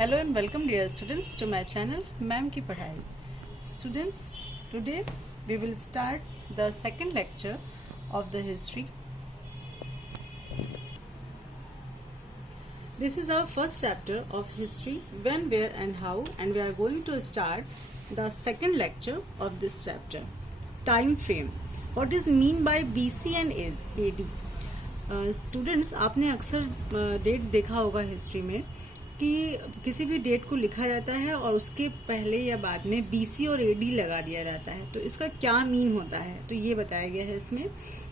Hello and welcome dear students to my channel ma'am की पढ़ाई. Students, today we will start the second lecture of the history. This is our first chapter of history, when, where and how, and we are going to start the second lecture of this chapter. Time frame. What is mean by BC and AD? Students, आपने अक्सर date देखा होगा history में कि किसी भी date को लिखा जाता है और उसके पहले या बाद में बीसी और एडी लगा दिया जाता है. तो इसका क्या मीन होता है, तो ये बताया गया है इसमें.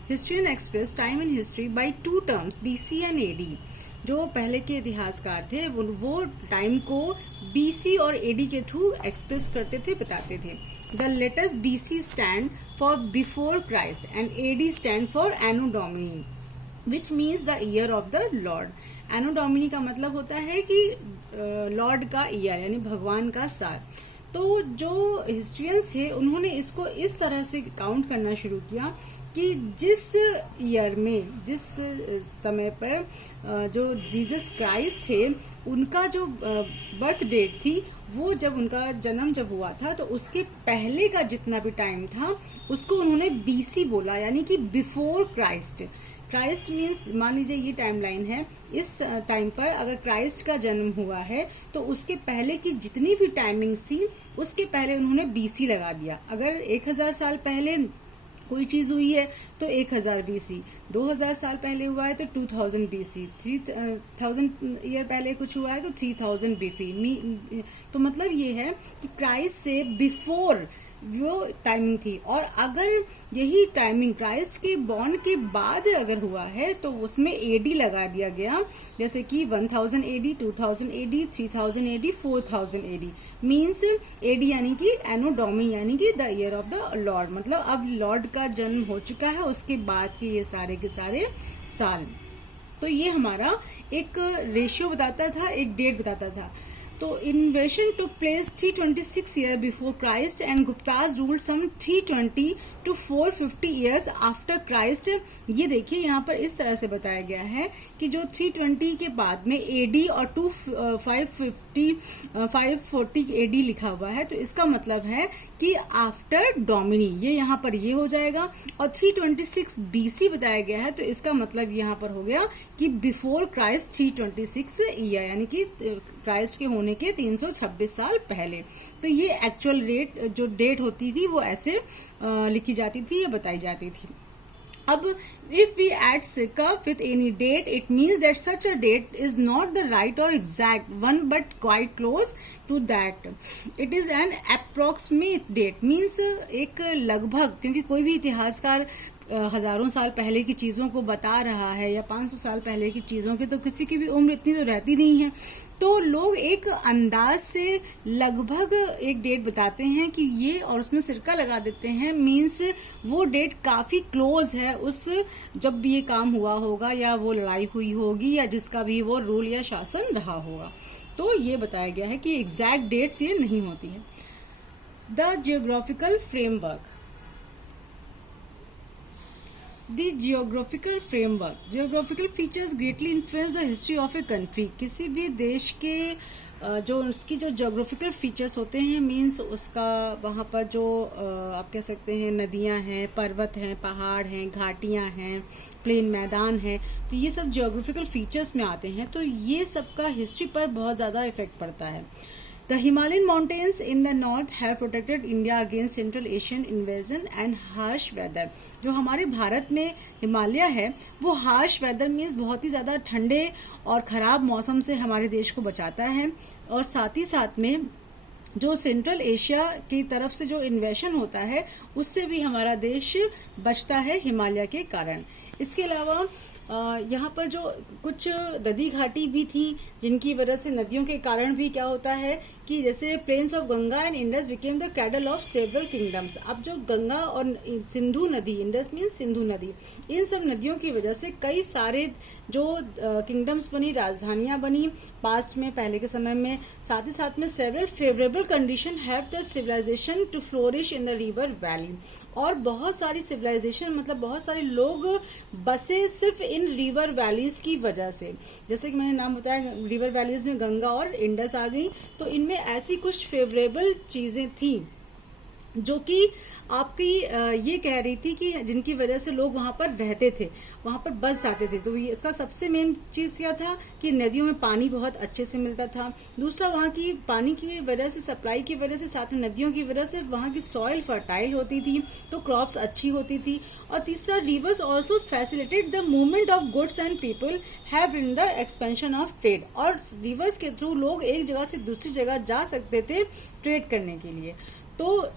Historian express time in history by two terms BC and AD. जो पहले के इतिहासकार थे वो टाइम को बीसी और एडी के थ्रू एक्सप्रेस करते थे, बताते थे. The latest BC stand for before Christ and AD stand for anno domini which means the year of the Lord. Anno domini का मतलब होता है कि लॉर्ड का ईयर यानी भगवान का साल. तो जो हिस्ट्रियंस थे उन्होंने इसको इस तरह से काउंट करना शुरू किया कि जिस ईयर में, जिस समय पर जो जीसस क्राइस्ट थे उनका जो बर्थ डेट थी, वो जब उनका जन्म जब हुआ था तो उसके पहले का जितना भी टाइम था उसको उन्होंने बीसी बोला, यानी कि बिफोर क्राइस्ट. क्राइस्ट मीन्स, मान लीजिए ये टाइमलाइन है, इस टाइम पर अगर क्राइस्ट का जन्म हुआ है तो उसके पहले की जितनी भी टाइमिंग्स थी उसके पहले उन्होंने बीसी लगा दिया. अगर 1000 साल पहले कोई चीज हुई है तो 1000 बीसी, 2000 साल पहले हुआ है तो 2000 बीसी, 3000 ईयर पहले कुछ हुआ है तो 3000 बीसी. तो मतलब ये है कि क्राइस्ट से बिफोर वो टाइमिंग थी. और अगर यही टाइमिंग क्राइस्ट के बॉर्न के बाद अगर हुआ है तो उसमें एडी लगा दिया गया, जैसे कि 1000 AD, 2000 AD, 3000 AD, 4000 AD. Means AD यानी कि एनो डोमी यानी कि the year of the Lord. मतलब अब लॉर्ड का जन्म हो चुका है, उसके बाद के ये सारे के सारे साल. तो ये हमारा एक रेशियो बताता था, एक डेट बताता था. तो invasion took place 326 year before Christ and Guptas ruled some 320 to 450 years after Christ. ये देखिए यहाँ पर इस तरह से बताया गया है कि जो 320 के बाद में एडी और 540 एडी लिखा हुआ है, तो इसका मतलब है कि आफ्टर डोमिनी, ये यहाँ पर ये हो जाएगा. और 326 बीसी बताया गया है तो इसका मतलब यहाँ पर हो गया कि बिफोर क्राइस्ट 326 ईयर, यानी कि क्राइस्ट के होने के 326 साल पहले. तो ये एक्चुअल जो डेट होती थी वो ऐसे लिखी जाती थी या बताई जाती थी. अब if we add circa with any date, it means that such a date is not the right or exact one but quite close to that. It is an approximate date, means एक लगभग, क्योंकि कोई भी इतिहासकार हजारों साल पहले की चीजों को बता रहा है या 500 साल पहले की चीजों की, तो किसी की भी उम्र इतनी तो रहती नहीं है. तो लोग एक अंदाज से लगभग एक डेट बताते हैं कि ये, और उसमें सिरका लगा देते हैं. मीन्स वो डेट काफी क्लोज है उस जब भी ये काम हुआ होगा या वो लड़ाई हुई होगी या जिसका भी वो रूल या शासन रहा होगा. तो ये बताया गया है कि एग्जैक्ट डेट्स ये नहीं होती है. The geographical framework. The geographical framework. Geographical features greatly influence the history of a country. किसी भी देश के जो उसकी जो जोग्राफिकल फीचर्स होते हैं, मीन्स उसका वहाँ पर जो आप कह सकते हैं नदियाँ हैं, पर्वत हैं, पहाड़ हैं, घाटियाँ हैं, प्लेन मैदान हैं, तो ये सब जोग्राफिकल फीचर्स में आते हैं. तो ये सब का हिस्ट्री पर बहुत ज़्यादा इफेक्ट पड़ता है. The Himalayan mountains in the north have protected India against Central Asian invasion and harsh weather. जो हमारे भारत में हिमालय है वो हार्श वेदर मीन्स बहुत ही ज़्यादा ठंडे और ख़राब मौसम से हमारे देश को बचाता है. और साथ ही साथ में जो सेंट्रल एशिया की तरफ से जो इन्वेशन होता है उससे भी हमारा देश बचता है हिमालय के कारण. इसके अलावा यहाँ पर जो कुछ नदी घाटी भी थी जिनकी वजह से, नदियों के कारण भी क्या होता है कि जैसे plains of Ganga and Indus became the cradle of several kingdoms. अब जो गंगा और सिंधु नदी, इंडस मीन्स सिंधु नदी, इन सब नदियों की वजह से कई सारे जो किंगडम्स बनी, राजधानियां बनी पास्ट में, पहले के समय में। साथ में several favourable condition have the civilisation to flourish in the river valley. और बहुत सारी सिविलाइजेशन मतलब बहुत सारे लोग बसे सिर्फ इन रिवर वैलीज की वजह से। जैसे कि मैंने नाम बताया, रिवर वैलीज में गंगा और इंडस आ गई, तो इनमें ऐसी कुछ फेवरेबल चीजें थी जो कि आपकी ये कह रही थी कि जिनकी वजह से लोग वहां पर रहते थे, वहां पर बस जाते थे। तो ये इसका सबसे मेन चीज क्या था कि नदियों में पानी बहुत अच्छे से मिलता था। दूसरा, वहां की पानी की वजह से, सप्लाई की वजह से, साथ में नदियों की वजह से वहां की सॉइल फर्टाइल होती थी, तो क्रॉप्स अच्छी होती थी। और तीसरा, reverse also facilitate the movement of goods and people have in the expansion of trade. और रिवर्स के थ्रू लोग एक जगह से दूसरी जगह जा सकते थे ट्रेड करने के लिए। तो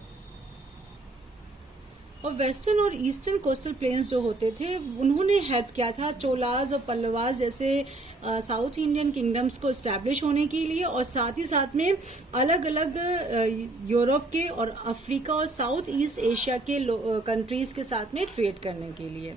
और वेस्टर्न और ईस्टर्न कोस्टल प्लेन्स जो होते थे उन्होंने हेल्प किया था चोलाज और पल्लवाज जैसे साउथ इंडियन किंगडम्स को एस्टैब्लिश होने के लिए, और साथ में अलग अलग यूरोप के और अफ्रीका और साउथ ईस्ट एशिया के कंट्रीज के साथ में ट्रेड करने के लिए।